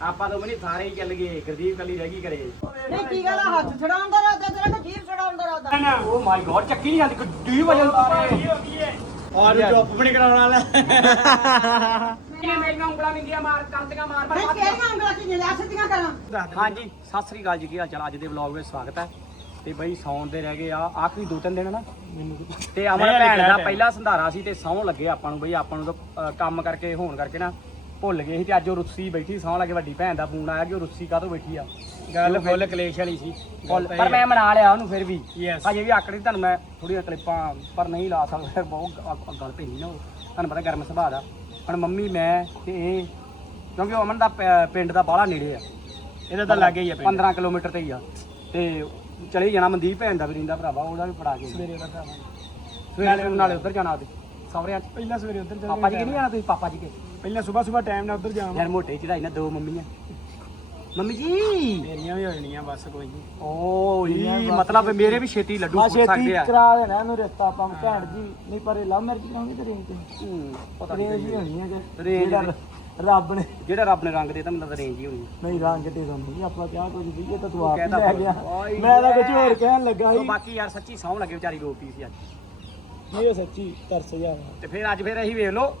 ਆਪਾਂ ਤਾਂ ਮਨੀ ਸਾਰੇ ਹੀ ਚੱਲ ਗਏ ਗੁਰਦੀਪ ਕੱਲੀ ਰਹਿ ਗਈ ਕਰੇ ਨਹੀਂ ਕੀ ਗੱਲ ਆ, ਹੱਥ ਛਡਾਉਣ ਦਾ ਰਾਦਾ ਤੇਰਾ ਕਿ ਜੀਭ ਛਡਾਉਣ ਦਾ ਰਾਦਾ ਓ ਮਾਈ ਗॉड ਚੱਕੀ ਨਹੀਂ ਜਾਂਦੀ ਕਿੱਡੀ ਵਜਨ ਉਤਾਰੇ ਔਰ ਚੁੱਪ ਵੀ ਨਹੀਂ ਕਰਾਉਣ ਵਾਲਾ। ਮੇਰੀਆਂ ਉਂਗਲਾਂ ਵਿੰਗੀਆਂ ਮਾਰ ਕਰਦੀਆਂ ਮਾਰ ਨਹੀਂ ਕਿਹੜੀਆਂ ਉਂਗਲਾਂ ਚ ਜਿਹਾ ਸਿੱਧੀਆਂ ਕਰਾਂ। ਹਾਂਜੀ ਸਤਿ ਸ੍ਰੀ ਅਕਾਲ ਜੀ ਕੀ ਹਾਲ ਚਾਲ? ਅੱਜ ਦੇ ਵਲੌਗ ਵਿੱਚ ਸਵਾਗਤ ਹੈ। ਤੇ ਬਈ ਸੌਣ ਦੇ ਰਹਿ ਗਏ ਆ ਆਖਰੀ ਦੋ ਤਿੰਨ ਦਿਨ ਨਾ? ਤੇ ਅਮਨ ਨਹੀਂ, ਭੈਣ ਦਾ ਲਿਖਿਆ ਪਹਿਲਾ ਸੰਧਾਰਾ ਸੀ ਤੇ ਸੌਣ ਲੱਗੇ ਆਪਾਂ ਨੂੰ ਬਈ ਆਪਾਂ ਨੂੰ ਤਾਂ ਅ, ਕੰਮ ਕਰਕੇ ਹੋਣ ਕਰਕੇ ਨਾ। ਭੁੱਲ ਗਏ ਸੀ ਤੇ ਅੱਜ ਉਹ ਰੁੱਸੀ ਬੈਠੀ ਸੌਣ ਲੱਗੇ ਵੱਡੀ ਭੈਣ ਦਾ ਫੋਨ ਆਇਆ ਕਿ ਉਹ ਰੁੱਸੀ ਕਾਹਤੋਂ ਬੈਠੀ ਆ? ਗੱਲ ਫੁੱਲ ਕਲੇਸ਼ ਵਾਲੀ ਸੀ। ਫੁੱਲ- ਪਰ ਮੈਂ ਮਨਾ ਲਿਆ ਉਹਨੂੰ ਫਿਰ ਵੀ। Yes. ਅਜੇ ਵੀ ਆਕੜੀ ਤੁਹਾਨੂੰ ਮੈਂ ਥੋੜੀਆਂ ਕਲਿੱਪਾਂ ਪਰ ਨਹੀਂ ਲਾ ਸਕਦਾ ਬਹੁਤ ਗ- ਗੱਲ ਪੈਂਦੀ ਨਾ ਉਹ। ਤੁਹਾਨੂੰ ਪਤਾ ਗਰਮ ਸੁਭਾਅ ਦਾ। ਹੁਣ ਮੰਮੀ ਮੈਂ ਤੇ ਇਹ ਕਿਉਂਕਿ ਉਹ ਅਮਨ ਦਾ ਪ- ਪਿੰਡ ਦਾ ਬਾਹਲਾ ਨੇੜੇ ਆ। ਇਹਦਾ ਤਾਂ ਲੱਗੇ ਹੀ ਆ ਪਿੰਡ। 15 ਕਿਲੋਮੀਟਰ ਤੇ ਹੀ ਆ। ਤੇ ਚਲੇ ਜਾਣਾ ਮਨਦੀਪ ਭੈਣ ਦਾ ਵੀ ਰਹਿੰਦਾ ਭਰਾਵਾ ਉਹਦਾ ਵੀ ਫੜਾ ਕੇ। ਸਵੇਰੇ ਨਾਲੇ ਨਾਲੇ ਉੱਧਰ ਜਾਣਾ ਉਹਦੇ। ਸਹੁਰਿਆਂ ਚ। ਪਹਿਲਾਂ ਸਵੇਰੇ ਉੱਧਰ ਪਾਪਾ ਜੀ ਕਿ ਨਹੀਂ ਜਾਣਾ ਤੁਸੀਂ? ਪਾਪਾ ਜੀ ਕੇ ਪਹਿਲਾਂ ਸਵੇਰ ਸਵੇਰ ਟਾਈਮ ਨਾਲ ਉੱਧਰ ਜਾਵਾਂ। ਯਾਰ ਮੋਟੇ ਚੜਾਈ ਨਾ ਦੋ ਮੰਮੀਆਂ। ਮੰਮੀ ਜੀ। ਮੇਰੀਆਂ ਵੀ ਹੋ ਜਾਣੀਆਂ ਬਸ ਕੋਈ ਨਹੀਂ ਓ ਜੀ ਮਤਲਬ ਮੇਰੇ ਵੀ ਛੇਤੀ ਲੱਡੂ ਫੁੱਟ ਸਕਦੇ ਆ। ਕਰਾ ਦੇਣਾ ਇਹਨੂੰ ਰਿਸ਼ਤਾ ਆਪਾਂ ਭੈਣ ਜੀ ਨਹੀਂ ਪਰ ਲਵ ਮੈਰਿਜ ਕਰਾਉਂਗੇ ਤੇ ਰੇਂਜ ਤੇ ਹੂੰ, ਪਤਾ ਰੇਂਜ ਨਹੀਂ ਹੀ ਹੋਣੀ ਹੈ ਰੇਂਜ ਰੱਬ ਨੇ ਜਿਹੜਾ ਰੱਬ ਨੇ ਰੰਗ ਦੇਤਾ ਮੈਨੂੰ ਤਾਂ ਰੇਂਜ ਹੀ ਹੋਣੀ ਨਹੀਂ ਰੰਗ ਤੇ ਸੰਦੀ ਆਪਾਂ ਕਿਹਾ ਕੁਝ ਵੀ ਇਹ ਤਾਂ ਤੂੰ ਆਪ ਹੀ ਲੈ ਗਿਆ। ਮੈਂ ਤਾਂ ਕੁਝ ਹੋਰ ਕਹਿਣ ਲੱਗਾ ਸੋ। ਬਾਕੀ ਯਾਰ ਸੱਚੀ ਸੌਂ ਲੱਗੇ ਵਿਚਾਰੀ ਰੋ ਪੀ ਸੀ ਅੱਜ। ਇਹ ਸੱਚੀ ਤਰਸ ਜਾ ਤੇ ਫਿਰ ਅੱਜ ਫਿਰ ਅਸੀਂ ਵੇਖ ਲਓ।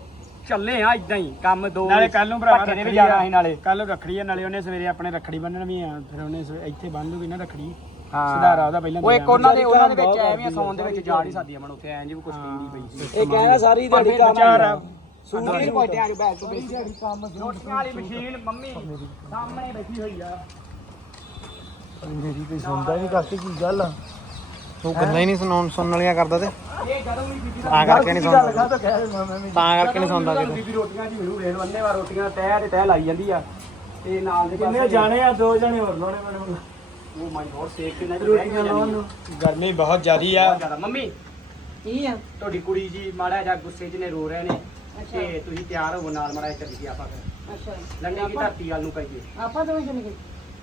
ਚੱਲੇ ਆ ਇਦਾਂ ਹੀ ਕੰਮ ਦੋ ਨਾਲੇ ਕੱਲ ਨੂੰ ਭਰਾਵਾ ਭੱਠੇ ਨੇ ਵੀ ਜਾਣਾ ਸੀ ਨਾਲੇ। ਕੱਲ ਨੂੰ ਰੱਖੜੀ ਆ ਨਾਲੇ ਉਹਨੇ ਸਵੇਰੇ ਆਪਣੇ ਰੱਖੜੀ ਬੰਨਣ ਵੀ ਆ ਫਿਰ ਉਹਨੇ ਸਵੇ- ਇੱਥੇ ਬੰਨ ਲੂਗੀ ਨਾ ਰੱਖੜੀ। ਹਾਂ। ਸੁਧਾਰਾ ਉਹਦਾ ਪਹਿਲਾਂ ਉਹ ਇੱਕ। ਉਹਨਾਂ ਦੇ ਉਹਨਾਂ ਦੇ ਵਿੱਚ ਐਵੇਂ ਸੌਣ ਦੇ ਵਿੱਚ ਜਾ ਨਹੀਂ ਸਕਦੀ ਅਮਨ ਉੱਥੇ ਐਂ ਜੀ ਵੀ ਕੁਝ ਨਹੀਂ ਪਈ ਸੀ। ਇਹ ਕਹਿਣਾ ਸਾਰੀ ਦਿਹਾੜੀ ਕੰਮ ਵਿਚਾਰ ਆ। ਸੂਟ ਨਹੀਂ ਨਹੀਂ ਪਹੁੰਚਿਆ ਪਹੁੰਚਿਆ ਅੱਜ ਬੈਗ ਤੋਂ ਸਾਰੀ ਦਿਹਾੜੀ ਕੰਮ ਰੋਟੀਆਂ ਵਾਲੀ ਮਸ਼ੀਨ ਮੰਮੀ ਸਾਹਮਣੇ ਬੈਠੀ ਹੋਈ ਆ। ਮੇਰੀ ਕੋਈ ਸੁਣਦਾ ਨਹੀਂ ਕਾਕੀ ਕੀ ਗੱਲ ਆ? ਤੂੰ ਗੱਲਾਂ ਹੀ ਨਹੀਂ ਸੁਣਾਉਣ ਸੁਣਨ ਵਾਲੀਆਂ ਕਰਦਾ ਤੇ। ਵੀ ਤਾਂ ਕਰਕੇ ਨਹੀਂ ਸੁਣਦਾ। ਤਾਂ? ਵੀ ਕਰਕੇ ਨਹੀਂ ਸੁਣਦਾ ਕਿਤੇ। ਬੀਬੀ ਰੋਟੀਆਂ ਜੀ ਮੈਨੂੰ ਵੇਖ ਲੋ ਅੰਨੇ ਵਾਰ ਰੋਟੀਆਂ ਤਹਿ ਤੇ ਤਹਿ ਲਾਈ ਜਾਂਦੀ ਆ। ਤੇ ਨਾਲ ਦੇ ਕਿੰਨੇ ਜਾਣੇ ਆ? ਦੋ ਜਾਣੇ ਹੋਰ ਲਾਉਣੇ ਮੈਨੂੰ ਉਹ ਮਾਈ ਗੋਡ ਸੇਕ ਕਿੰਨਾ ਰੋਟੀਆਂ ਲਾਉਣ ਨੂੰ। ਗਰਮੀ ਬਹੁਤ ਜ਼ਿਆਦੀ ਆ। ਮੰਮੀ ਕੀ ਆ? ਤੁਹਾਡੀ ਕੁੜੀ ਜੀ ਮਾੜਾ ਜਿਹਾ ਗੁੱਸੇ 'ਚ ਨੇ ਰੋ ਰਹੇ ਨੇ। ਤੇ ਤੁਸੀਂ ਤਿਆਰ ਹੋਵੋ ਨਾਲ ਮਾੜਾ ਜਿਹਾ ਚੱਲੀਏ ਆਪਾਂ ਫਿਰ। ਅੱਛਾ। ਲੰਗੇ ਕੀ ਧਰਤੀ ਵੱਲ ਨੂੰ ਕਹੀਏ? ਆਪਾਂ ਦੋਵੇਂ ਚੱਲ ਗਏ।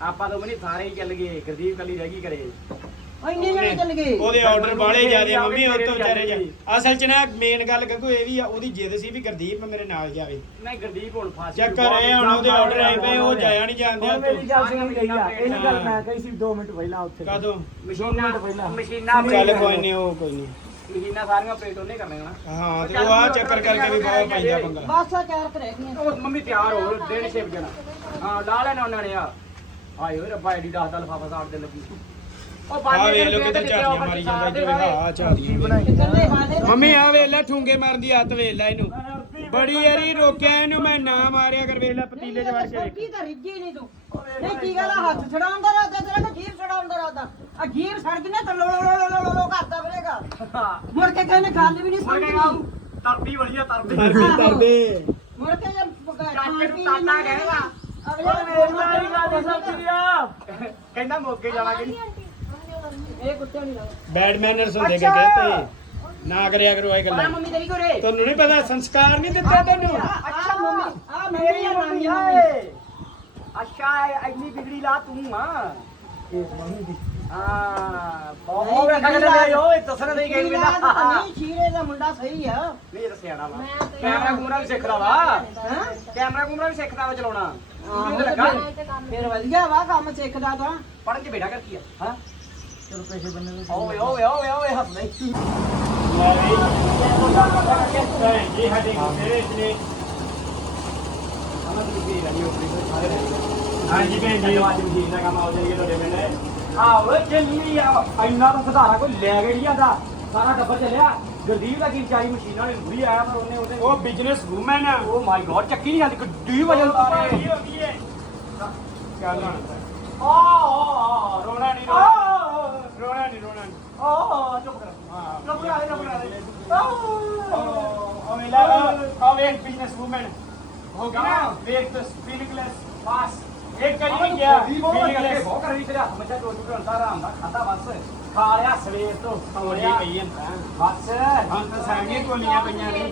ਆਪਾਂ ਤਾਂ ਮਨੀ ਸਾਰੇ ਹੀ ਚੱਲ ਗਏ। ਗੁਰਦੀਪ ਕੱਲੀ ਰਹਿ ਗਈ ਕਰੇ ਇੰਨੇ ਜਣੇ ਚੱਲ ਗਏ। ਉਹਦੇ ਆਰਡਰ ਬਾਲੇ ਜ਼ਿਆਦੇ ਮੰਮੀ ਉਹ ਤੋਂ ਵਿਚਾਰੇ ਜਾ। ਅਸਲ 'ਚ ਨਾ ਮੇਨ ਗੱਲ ਗੱਗੂ ਇਹ ਵੀ ਆ ਉਹਦੀ ਜਿੱਦ ਸੀ ਵੀ ਗੁਰਦੀਪ ਮੇਰੇ ਨਾਲ ਜਾਵੇ। ਨਹੀਂ ਗੁਰਦੀਪ ਹੁਣ ਫਾਸੀ ਚੱਕਰ ਇਹ ਹੁਣ ਉਹਦੇ ਆਰਡਰ ਆਏ ਪਏ ਉਹ ਜਾਇਆ ਨਹੀਂ ਜਾਂਦੇ ਆ ਮੇਰੀ ਗੱਲ ਸੁਣੀ ਗਈ ਆ ਇਹੀ ਗੱਲ ਮੈਂ ਕਹੀ ਸੀ 2 ਮਿੰਟ ਪਹਿਲਾਂ ਉੱਥੇ। ਕਦੋਂ? ਮਸ਼ੀਨਾਂ ਮਸ਼ੀਨਾਂ ਚੱਲ ਕੋਈ ਨਹੀਂ ਉਹ ਕੋਈ ਨਹੀਂ। ਮਸ਼ੀਨਾਂ ਸਾਰੀਆਂ ਆਪਰੇਟ ਉਹਨੇ ਕਰਨੇ ਹੋਣਾ ਹਾਂ ਤੇ ਉਹ ਆ ਚੱਕਰ ਕਰਕੇ ਵੀ ਬਹੁਤ ਪੈਂਦਾ ਪੰਗਾ ਬਸ ਆ ਚਾਰ ਕੁ ਰਹਿ ਗਈਆਂ ਉਹ ਮੰਮੀ ਤਿਆਰ ਹੋ ਦਿਨ ਛਿਪ ਜਾਣਾ ਹਾਂ ਲਾ ਲੈਣਾ ਉਹਨਾਂ ਨੇ ਆ। ਹਾਏ ਓਏ ਰੱਬਾ ਐਡੀ ਦਸ ਦਾ ਲਫਾਫਾ ਸਾੜ ਦੇ ਲੱਗੀ। ਉਹ ਆ ਵੇਖ ਲੋ ਕਿਤੇ ਝਾੜੀਆਂ ਮਾਰੀ ਜਾਂਦਾ ਇੱਧਰ ਵੇਖ ਆ ਝਾੜੀਆਂ ਕਿੰਨੇ ਹਾਲੇ ਮੰਮੀ ਆ ਵੇਖ ਲੈ ਠੂੰਗੇ ਮਾਰਨ ਦੀ ਹੱਥ ਵੇਖ ਲੈ ਇਹਨੂੰ। ਬੜੀ ਯਾਰੀ ਰੋਕਿਆ ਇਹਨੂੰ ਮੈਂ ਨਾ ਮਾਰਿਆ ਕਰ ਵੇਖ ਲੈ ਪਤੀਲੇ 'ਚ ਵੜ ਕੇ ਕੀ ਤਾਂ ਰਿੱਝੀ ਨਹੀਂ ਤੂੰ। ਨਹੀਂ ਕੀ ਗੱਲ ਆ, ਹੱਥ ਛਡਾਉਣ ਦਾ ਰਾਦਾ ਤੇਰਾ ਕਿ ਜੀਭ ਛਡਾਉਣ ਦਾ ਰਾਦਾ ਆ ਜੀਭ ਸੜ ਗਈ ਨਾ ਤਾਂ ਲੋ ਲੋ ਲੋ ਲੋ ਲੋ ਕਰਦਾ ਫਿਰੇਗਾ। ਮੁੜ ਕੇ ਕਹਿੰਦੇ ਗੱਲ ਵੀ ਨਹੀਂ ਸੁਣਨੀ ਤਰਦੀ ਵਧੀਆ ਤਰਦੀ। ਮੁੜ ਕੇ ਜਦ ਚਾਚੇ ਨੂੰ ਤਾਤਾ ਕਹੇਗਾ ਅਗਲੇ ਕਹਿੰਦਾ ਮੋਕੇ ਜਾਵਾਂਗੇ। ਇਹ ਕੁੱਤੇ ਨਹੀਂ ਬੈਡ ਮੈਨਰਸ ਹੁੰਦੇ ਕਿ ਕਹਤੇ ਨਾ ਕਰਿਆ ਕਰੋ ਇਹ ਆ ਗੱਲਾਂ ਮੰਮੀ ਤੇਰੀ ਕੋਰੇ ਤੁਹਾਨੂੰ ਨਹੀਂ ਪਤਾ ਸੰਸਕਾਰ ਨਹੀਂ ਦਿੱਤਾ ਤੈਨੂੰ? ਅੱਛਾ ਮੰਮੀ ਆ ਮੇਰੀ ਮੰਮੀ ਨਾਨੀ ਹੈ ਅੱਛਾ ਐਨੀ ਬਿਗੜੀ ਲਾ ਤੂੰ ਆ। ਹਾਂ ਬਹੁਤ ਵੇਖਾ ਕਰਦੇ ਨੇ ਓਏ ਤਸਰ ਨਹੀਂ ਗਈ ਮੇਰਾ ਨਹੀਂ ਸ਼ੀਰੇ ਦਾ ਮੁੰਡਾ ਸਹੀ ਆ। ਨਹੀਂ ਇਹ ਤਾਂ ਸਿਆਣਾ ਵਾ। ਕੈਮਰਾ ਕੂਮਰਾ ਵੀ ਸਿੱਖਦਾ ਵਾ। ਹਾਂ? ਕੈਮਰਾ ਕੂਮਰਾ ਵੀ ਸਿੱਖਦਾ ਵਾ ਚਲਾਉਣਾ। ਮੈਨੂੰ ਲੱਗਾ। ਫਿਰ- ਫਿਰ ਵਧੀਆ ਵਾ ਕੰਮ ਸਿੱਖਦਾ ਤਾਂ। ਪੜ੍ਹ ਕੇ ਬੇਟਾ ਕਰ ਕੀ ਆ। ਹਾਂ? ਚਲੋ ਪੈਸੇ ਬੰਨੇ ਓਏ ਓਏ ਓਏ ਓਏ ਹੱਸ ਨਹੀਂ ਜੀ ਸਾਡੇ ਤੇਰੇ ਇਤਨੇ ਹਾਂਜੀ ਭੈਣ ਜੀ। ਅੱਜ ਮਸ਼ੀਨ ਦਾ ਕੰਮ ਆਉ ਜਾਈਏ ਤੁਹਾਡੇ ਪਿੰਡ। ਆਓ ਚੱਲੀ ਆ। ਇੰਨਾ ਤਾਂ ਸੁਧਾਰਾ ਕੋਈ ਲੈ ਕੇ ਨਹੀਂ ਜਾਂਦਾ। ਸਾਰਾ ਟੱਬਰ ਚੱਲਿਆ। ਗੁਰਦੀਪ ਦਾ ਕੀ ਵਿਚਾਰੀ ਮਸ਼ੀਨਾਂ ਨੇ ਪੂਰੀ ਆਇਆ ਪਰ ਉਹਨੇ ਉਹਦੇ ਉਹ ਬਿਜ਼ਨਸ ਵੂਮਨ ਆ। ਓ ਮਾਈ ਗॉड ਚੱਕੀ ਨਹੀਂ ਜਾਂਦੀ। ਕਿੱਡੀ ਵਜਨ ਉਤਾਰੇ ਹੁੰਦੀ ਹੈ ਚੱਲ ਹੁਣ। ਆ ਆ ਰੋਣਾ ਨਹੀਂ ਰੋਣਾ। ਰੋਣਾ ਨਹੀਂ ਰੋਣਾ ਨਹੀਂ ਆ ਚੁੱਪ ਕਰ। ਹਾਂ ਚੁੱਪ ਕਰ ਚੁੱਪ ਕਰ। ਉਹ ਵੇਲਾ ਉਹ ਵੇਖ ਬਿਜ਼ਨਸ ਵੂਮਨ ਹੋ ਗਿਆ ਨਾ ਵੇਖ ਤਾਂ ਸਪਿਨਕਲੈਸ ਪਾਸ ਇੱਕ ਕਰੀ ਗਿਆ ਬਿਲਕੁਲ ਬਹੁਤ ਕਰੀ ਤੇਰੇ ਹੱਥ ਮੱਚਾ ਦੋ ਟੁਕੜਾ ਹੁੰਦਾ ਆਰਾਮ ਦਾ ਖਾਦਾ ਬਸ। ਖਾ ਲਿਆ ਸਵੇਰ ਤੋਂ ਹੋਲੀ ਸੌੜਿਆ ਪਈ ਬਸ। ਹੁਣ ਤਾਂ ਸਾਰੀਆਂ ਕੋਲੀਆਂ ਪਈਆਂ ਨੇ।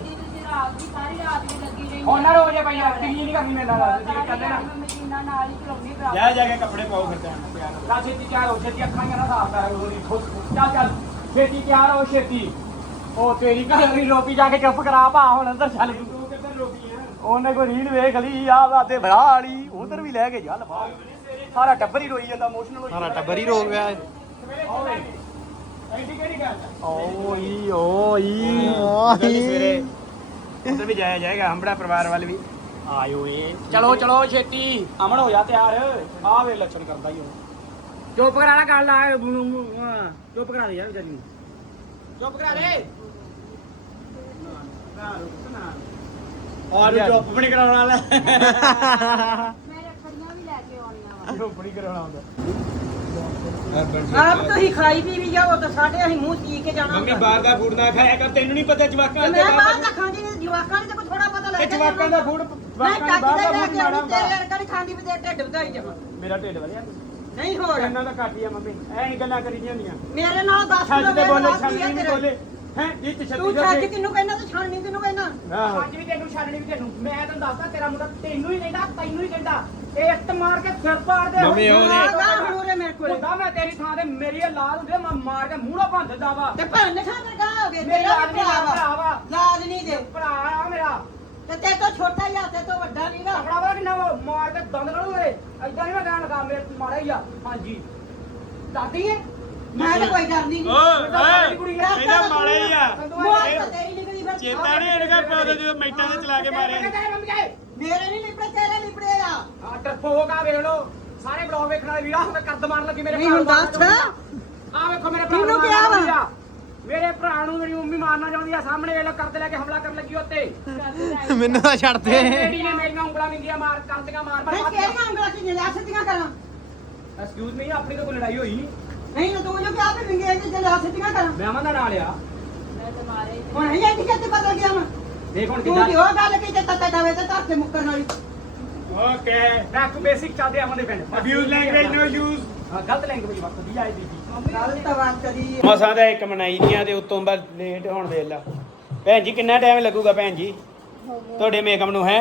ਹੁਣ ਨਾ ਰੋ ਜੇ ਭਾਈ ਟੀਵੀ ਨਹੀਂ ਕਰਨੀ ਮੇਰੇ ਨਾਲ ਜੀ ਕਹਿੰਦੇ ਨਾ ਮਸ਼ੀਨਾਂ ਨਾਲ ਹੀ ਚਲਾਉਣੀ ਭਰਾ ਜਾ ਜਾ ਕੇ ਕੱਪੜੇ ਪਾਓ ਫਿਰ ਟਾਈਮ ਪਿਆਰ ਨਾਲ। ਚੱਲ ਛੇਤੀ ਤਿਆਰ ਹੋ ਛੇਤੀ ਅੱਖਾਂ ਜਰਾ ਸਾਫ਼ ਕਰ ਉਹਦੀ ਚੱਲ ਚੱਲ ਛੇਤੀ ਤਿਆਰ ਹੋ ਛੇਤੀ। ਉਹ ਤੇਰੀ ਘਰ ਦੀ ਰੋਟੀ ਜਾ ਕੇ ਚੁੱਪ ਕਰਾ ਭਾ ਹੁਣ ਅੰਦਰ ਚੱਲ। ਤੂੰ ਕਿੱਧਰ ਰੋਕੀ ਆ ਉਹਨੇ ਕੋਈ ਰੀਲ ਵੇਖ ਲਈ ਆ ਵਾਤੇ ਬੜਾ ਵਾਲੀ ਉਧਰ ਵੀ ਲੈ ਕੇ ਜਾ ਲਫਾ। ਸਾਰਾ ਟੱਬਰ ਹੀ ਰੋਈ ਜਾਂਦਾ ਇਮੋਸ਼ਨਲ ਹੋਈ ਸਾਰਾ ਟੱਬਰ ਹੀ ਰੋ ਗਿਆ। ਐਡੀ ਕਿਹੜੀ ਗੱਲ ਆ? ਓਈ ਓਈ ਓਈ। ਸਵੇਰੇ ਉਧਰ ਵੀ ਜਾਇਆ ਜਾਏਗਾ ਹੰਬੜਾ ਪਰਿਵਾਰ ਵੱਲ ਵੀ। ਆਇਓ ਏ। ਚਲੋ ਚਲੋ ਛੇਤੀ ਅਮਨ ਹੋ ਜਾ ਤਿਆਰ। ਆ ਵੇ ਲੱਛਣ ਕਰਦਾ ਹੀ ਉਹ। ਚੁੱਪ ਕਰਾ ਲੈ ਗੱਲ ਆ ਚੁੱਪ ਕਰਾ ਦੇ ਯਾਰ ਵਿਚਾਰੀ ਨੂੰ। ਚੁੱਪ ਕਰਾ ਦੇ। ਔਰ ਚੁੱਪ ਵੀ ਨਹੀਂ ਕਰਾਉਣ ਵਾਲਾ। ਮੈਂ ਰੱਖੜੀਆਂ ਵੀ ਲੈ ਕੇ ਆਉਣੀਆਂ ਵਾ। ਚੁੱਪ ਨਹੀਂ ਕਰਾਉਣਾ ਹੁੰਦਾ। ਆਪ ਤੁਸੀਂ ਖਾਈ ਪੀ ਵੀ ਜਾਓ ਤਾਂ ਸਾਡੇ ਅਸੀਂ ਮੂੰਹ ਚੀ ਕੇ ਜਾਣਾ ਮੰਮੀ। ਬਾਹਰ ਦਾ ਫੂਡ ਨਾ ਖਾਇਆ ਕਰ ਤੈਨੂੰ ਨਹੀਂ ਪਤਾ ਜਵਾਕਾਂ ਦੇ ਮੈਂ ਬਾਹਰ ਦਾ ਖਾਂਦੀ ਨਹੀਂ ਜਵਾਕਾਂ ਨੂੰ ਤਾਂ ਕੋਈ ਥੋੜਾ ਪਤਾ ਲੱਗਦਾ ਜਵਾਕਾਂ ਦਾ ਫੂਡ ਮੈਂ ਜਵਾਕਾਂ ਦਾ ਦਾ ਦਾ ਲੈ ਫੂਡ ਕੇ ਹੁੰਦਾ ਤੇਰੇ ਵਰਗਾ ਨਹੀਂ ਖਾਂਦੀ ਵੀ ਤੇ ਢਿੱਡ ਵਧਾਈ ਜਾਵਾਂ। ਮੇਰਾ ਢਿੱਡ ਵਧਿਆ ਨਹੀਂ ਹੋਰ। ਇਹਨਾਂ ਦਾ ਘੱਟ ਹੀ ਆ ਮੰਮੀ ਐ ਨਹੀਂ ਗੱਲਾਂ ਕਰੀ ਦੀਆਂ ਹੁੰਦੀਆਂ। ਮੇਰੇ ਨਾਲ 10 ਛੱਜ ਤੇ ਬੋਲੇ ਛੱਡ ਨਹੀਂ ਬੋਲੇ। ਹੈ ਜਿੱਤ ਛੱਤੀ ਤੂੰ ਛੱਜ ਕਿੰਨੂੰ ਕਹਿਣਾ ਤੂੰ ਛਾਣਨੀ ਕਿੰਨੂੰ ਕਹਿਣਾ? ਆਹੋ ਅੱਜ ਵੀ ਤੈਨੂੰ ਛੱਡਣੀ ਵੀ ਤੈਨੂੰ ਮੈਂ ਤੈਨੂੰ ਦੱਸਦਾ ਤੇਰਾ ਮੁੰਡਾ ਤੈਨੂੰ ਹੀ ਕਹਿੰਦਾ ਤੈਨੂੰ ਹੀ ਕਹਿੰਦਾ। ਇਹ ਇੱਟ ਮਾਰ ਕੇ ਸਿਰ ਪਾੜ ਦੇ ਮੰਮੀ ਉਹ ਆ ਗਾ ਹੁਣ ਉਰੇ ਮੇਰੇ ਕੋਲੇ। ਹੁੰਦਾ ਮੈਂ ਤੇਰੀ ਥਾਂ ਤੇ ਮੇਰੀ ਔਲਾਦ ਹੁੰਦੀ ਮੈਂ ਮਾਰ ਕੇ ਮੂੰਹੋਂ ਭੰਨ ਦਿੰਦਾ ਵਾ। ਤੇ ਭੈਣ ਨੇ ਖਾਣ ਗਾ ਹੋ ਗਏ ਮੇਰੀ ਤੇਰਾ ਵੀ ਨਹੀਂ ਭਰਾ ਭਰਾ ਵਾ। ਵਾ ਲਾਦ ਨਹੀਂ ਦੇ। ਭਰਾ ਆ ਮੇਰਾ। ਤੇ ਤੇ ਤੋਂ ਛੋਟਾ ਹੀ ਆ ਤੇ ਤੋਂ ਵੱਡਾ ਨਹੀਂ ਗਾ। ਆਪਣਾ ਵਾ ਕਿੰਨਾ ਵਾ, ਮਾਰ ਕੇ ਦੰਦ ਕੱਢੂ ਮੇਰੇ ਐਦਾਂ ਨਹੀਂ ਮੈਂ ਕਹਿਣ ਲੱਗਾ ਮੇਰੇ ਮਾੜਾ ਹੀ ਆ। ਹਾਂਜੀ। ਦਾਦੀ ਹੈ ਮੈਂ ਤਾਂ ਕੋਈ ਡਰਦੀ ਨਹੀਂ ਓਏ ਇਹਦਾ ਮਾੜਾ ਹੀ ਆ। ਮੌਤ ਤਾਂ ਤੇਰੀ ਨਿਕਲੀ ਫਿਰ ਚੇਤਾ ਨਹੀਂ ਇਹਨੂੰ ਕਾ ਪਤਾ ਜਦੋਂ ਮੈਟਾਂ ਤੇ ਚਲਾ ਕੇ ਮਾਰਿਆ ਮੇਰੇ। ਨਹੀਂ ਲਿਪੜੇ ਤੇਰੇ ਲਿਪੜੇ ਆ। ਆ ਆ ਵੇਖ ਲੋ ਸਾਰੇ ਬਲੌਗ ਵੇਖਣ ਵਾਲੇ ਵੀਰਾਂ ਹੁਣ ਕਰਦ ਮਾਰਨ ਲੱਗੀ ਮੇਰੇ ਨਹੀਂ ਹੁਣ ਭਰਾ ਨੂੰ। ਦੱਸ। ਆ ਵੇਖੋ ਮੇਰੇ ਭਰਾ ਨੂੰ ਕਿਹਾ ਵਾ? ਮੇਰੇ ਭਰਾ ਨੂੰ ਮੇਰੀ ਮੰਮੀ ਮਾਰਨਾ ਚਾਹੁੰਦੀ ਆ। ਸਾਹਮਣੇ ਵੇਖ ਲੋ ਕਰਦ ਲੈ ਕੇ ਹਮਲਾ ਕਰਨ ਲੱਗੀ ਉੱਤੇ। ਮੈਨੂੰ ਤਾਂ ਛੱਡ ਦੇ ਲੇਡੀ ਨੇ ਮੇਰੀਆਂ ਉਂਗਲਾਂ ਵਿੰਗੀਆਂ ਮਾਰ ਕਰਦੀਆਂ ਮਾਰ ਮਾਰ ਕਿਹੜੀਆਂ ਉਂਗਲਾਂ ਚ ਨਿਲਾ ਸਿੱਧੀਆਂ ਕਰਾਂ? ਐਕਸਕਿਊਜ਼ ਮੀ ਆਪਣੀ ਤਾਂ ਕੋਈ ਲੜਾਈ ਹੋਈ। ਨਹੀਂ ਨਹੀਂ ਤੂੰ ਜੋ ਕਿਹਾ ਵੀ ਵਿੰਗੇ ਚ ਨਿਲਾ ਸਿੱਧੀਆਂ ਕਰਾਂ ਮੈਂ ਅਮਨ ਦਾ ਨਾਂ ਲਿਆ ਮੈਂ ਤੇ ਮਾਰੇ ਹੁਣ ਇਹ ਕਿ ਕਿੱਥੇ ਬਦਲ ਗਿਆ ਮੈਂ ਦੇਖ ਹੁਣ ਤੂੰ ਕਿੱਦਾਂ ਜੋ ਗੱਲ ਕੀਤੀ ਤੱਤੇ ਦਵੇ ਤੇ ਧਰਤੇ ਮੁੱਕਣ ਵਾਲੀ ਓਕੇ। ਬੈਕ ਬੇਸਿਕ ਚੱਲਦੇ ਅਮਨ ਦੇ ਪਿੰਡ। ਅਬਿਊਜ਼ ਲੈਂਗੁਏਜ ਨੋ ਯੂਜ਼ ਹਾਂ, ਗਲਤ ਲੈਂਗੁਏਜ ਵਰਤਦੀ ਆਈ ਦੀ ਗੱਲ ਤਾਂ ਬਾਤ ਕਰੀ ਮਸਾਂ ਦਾ ਇੱਕ ਮਨਾਈ ਦੀਆਂ ਤੇ ਉਤੋਂ ਬਾਅਦ ਲੇਟ ਹੋਣ ਦੇ ਲਾ। ਭੈਣ ਜੀ ਕਿੰਨਾ ਟਾਈਮ ਲੱਗੂਗਾ ਭੈਣ ਜੀ? ਤੁਹਾਡੇ ਮੇਕਅਪ ਨੂੰ ਹੈ?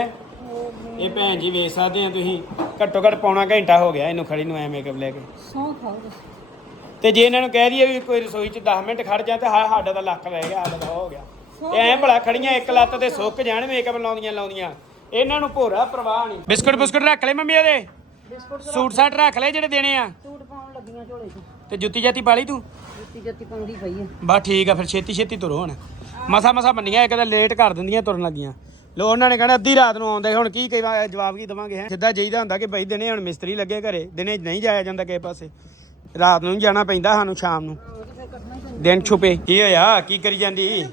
ਇਹ ਭੈਣ ਜੀ ਵੇਖ ਸਕਦੇ ਆ ਤੁਸੀਂ। ਘੱਟੋ ਘੱਟ ਪੌਣਾ ਘੰਟਾ ਹੋ ਗਿਆ ਇਹਨੂੰ ਖੜੀ ਨੂੰ ਐ ਮੇਕਅਪ ਲੈ ਕੇ। ਸੌ ਖਾਓ ਤੇ ਜੇ ਇਹਨਾਂ ਨੂੰ ਕਹਿ ਦਈਏ ਵੀ ਕੋਈ ਰਸੋਈ 'ਚ 10 ਮਿੰਟ ਖੜ ਜਾ ਤੇ ਹਾਂ ਸਾਡਾ ਤਾਂ ਲੱਖ ਰਹਿ ਗਿਆ ਸਾਡਾ ਤਾਂ ਹੋ ਗਿਆ। ਤੇ ਐਂ ਭਲਾ ਖੜੀਆਂ ਇੱਕ ਲੱਤ ਤੇ ਸੁੱਕ ਜਾਣ ਮੇਕਅਪ ਲਾਉਂਦੀਆਂ ਲਾਉਂਦੀਆਂ। ਇਹਨਾਂ ਨੂੰ ਭੋਰਾ ਪ੍ਰਵਾਹ ਨਹੀਂ। ਬਿਸਕੁਟ ਬਿਸਕੁਟ ਰੱਖ ਲੈ ਮੰਮੀ ਇਹਦੇ ਸੂਟ ਸਾਟ ਰੱਖ ਲੈ ਜਿਹੜੇ ਦੇਣੇ ਆ। ਸੂਟ ਪਾਉਣ ਲੱਗੀਆਂ ਝੋਲੇ 'ਚ। ਤੇ ਜੁੱਤੀ ਜਾਤੀ ਪਾ ਲਈ ਤੂੰ? ਜੁੱਤੀ ਜੁੱਤੀ ਪਾਉਂਦੀ ਪਈ ਆ। ਬਸ ਠੀਕ ਆ ਫਿਰ ਛੇਤੀ ਛੇਤੀ ਤੁਰੋ ਹੁਣ। ਮਸਾ ਮਸਾ ਬੰਨੀਆਂ ਇੱਕ ਤਾਂ ਲੇਟ ਕਰ ਦਿੰਦੀਆਂ ਤੁਰਨ ਲੱਗੀਆਂ। ਲੋ ਉਹਨਾਂ ਨੇ ਕਹਿਣਾ ਅੱਧੀ ਰਾਤ ਨੂੰ ਆਉਂਦੇ ਹੁਣ ਕੀ ਕਈ ਜਵਾਬ ਕੀ ਦਵਾਂਗੇ ਹੈ? ਸਿੱਧਾ ਜਾਈਦਾ ਹੁੰਦਾ ਕਿ ਬਈ ਦਿਨੇ ਹੁਣ ਮਿਸਤਰੀ ਲੱਗੇ ਘਰੇ ਦਿਨੇ ਨਹੀਂ ਜਾਇਆ ਜਾਂਦਾ ਕਿਸੇ ਪਾਸੇ। ਰਾਤ ਨੂੰ ਜਾਣਾ ਪੈਂਦਾ ਸਾਨੂੰ ਸ਼ਾਮ ਨੂੰ। ਦਿਨ ਛੁਪੇ। ਕੀ ਹੋਇਆ? ਕੀ ਕਰੀ ਜਾਂਦੀ?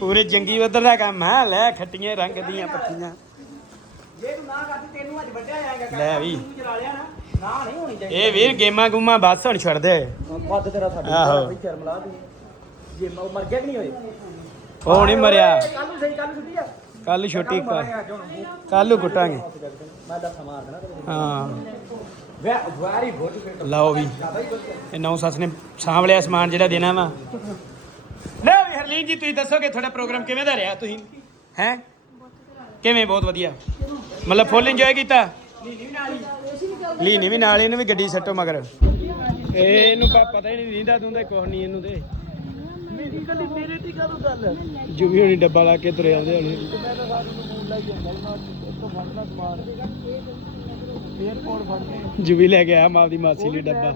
ਪੂਰੇ ਜੰਗੀ ਉਧਰ ਦਾ ਕੰਮ ਹੈ। ਲੈ ਖੱਟੀਆਂ ਰੰਗ ਦੀਆਂ ਪੱਤੀਆਂ ਜੇ ਤੂੰ ਨਾ ਕਰਦੀ ਤੈਨੂੰ ਅੱਜ ਵੱਡਿਆ ਜਾਏਗਾ ਲੈ ਵੀ। ਤੂੰ ਚਲਾ ਲਿਆ ਨਾ ਨਾ ਨਹੀਂ ਹੋਣੀ ਚਾਹੀਦੀ ਇਹ ਵੀਰ ਗੇਮਾਂ ਗੁਮਾਂ ਬਸ ਹੁਣ ਛੱਡ ਦੇ। ਤੇਰਾ ਸਾਡੇ। ਬਈ ਜੇ ਉਹ ਮਰ ਗਿਆ ਕਿ ਨਹੀਂ ਹੋਏ? ਉਹ ਨਹੀਂ ਮਰਿਆ। ਕੱਲ ਨੂੰ ਸਹੀ ਕੱਲ ਨੂੰ ਛੁੱਟੀ ਆ। ਕੱਲ ਛੁੱਟੀ ਮਾਰਾਂਗੇ ਕੱਲ ਕੁੱਟਾਂਗੇ। ਹਾਂ। ਲਓ ਵੀ, ਇਹ ਨੌ ਸੱਸ ਨੇ ਸਾਂਭ ਲਿਆ ਸਮਾਨ ਜਿਹੜਾ ਦੇਣਾ ਵਾ। ਲੈ ਵੀ ਹਰਲੀਨ ਜੀ, ਤੁਸੀਂ ਦੱਸੋਗੇ ਤੁਹਾਡਾ ਪ੍ਰੋਗਰਾਮ ਕਿਵੇਂ ਦਾ ਰਿਹਾ ਤੁਸੀਂ? ਹੈ? ਕਿਵੇਂ, ਬਹੁਤ ਵਧੀਆ। ਮਤਲਬ ਫੁੱਲ ਇੰਜੋਏ ਕੀਤਾ? ਲੀਨੀ ਵੀ ਨਾਲ ਇਹਨੂੰ ਵੀ ਗੱਡੀ ਸੱਟੋ ਮਗਰ। ਇਹਨੂੰ ਪਤਾ ਹੀ ਨਹੀਂ ਨੀਂਦਾ ਦੂੰਦਾ ਕੁਛ ਨਹੀਂ ਇਹਨੂੰ ਤੇ। ਮੇਰੀ ਗੱਲ ਗੱਲ ਜੁਬੀ ਹੋਣੀ ਡੱਬਾ ਲਾ ਕੇ ਤੁਰੇ ਆਉਂਦੇ ਹਣੇ। ਜੁਬੀ ਲੈ ਕੇ। ਆਇਆ ਮਾਂ ਦੀ ਮਾਸੀ ਲਈ ਡੱਬਾ।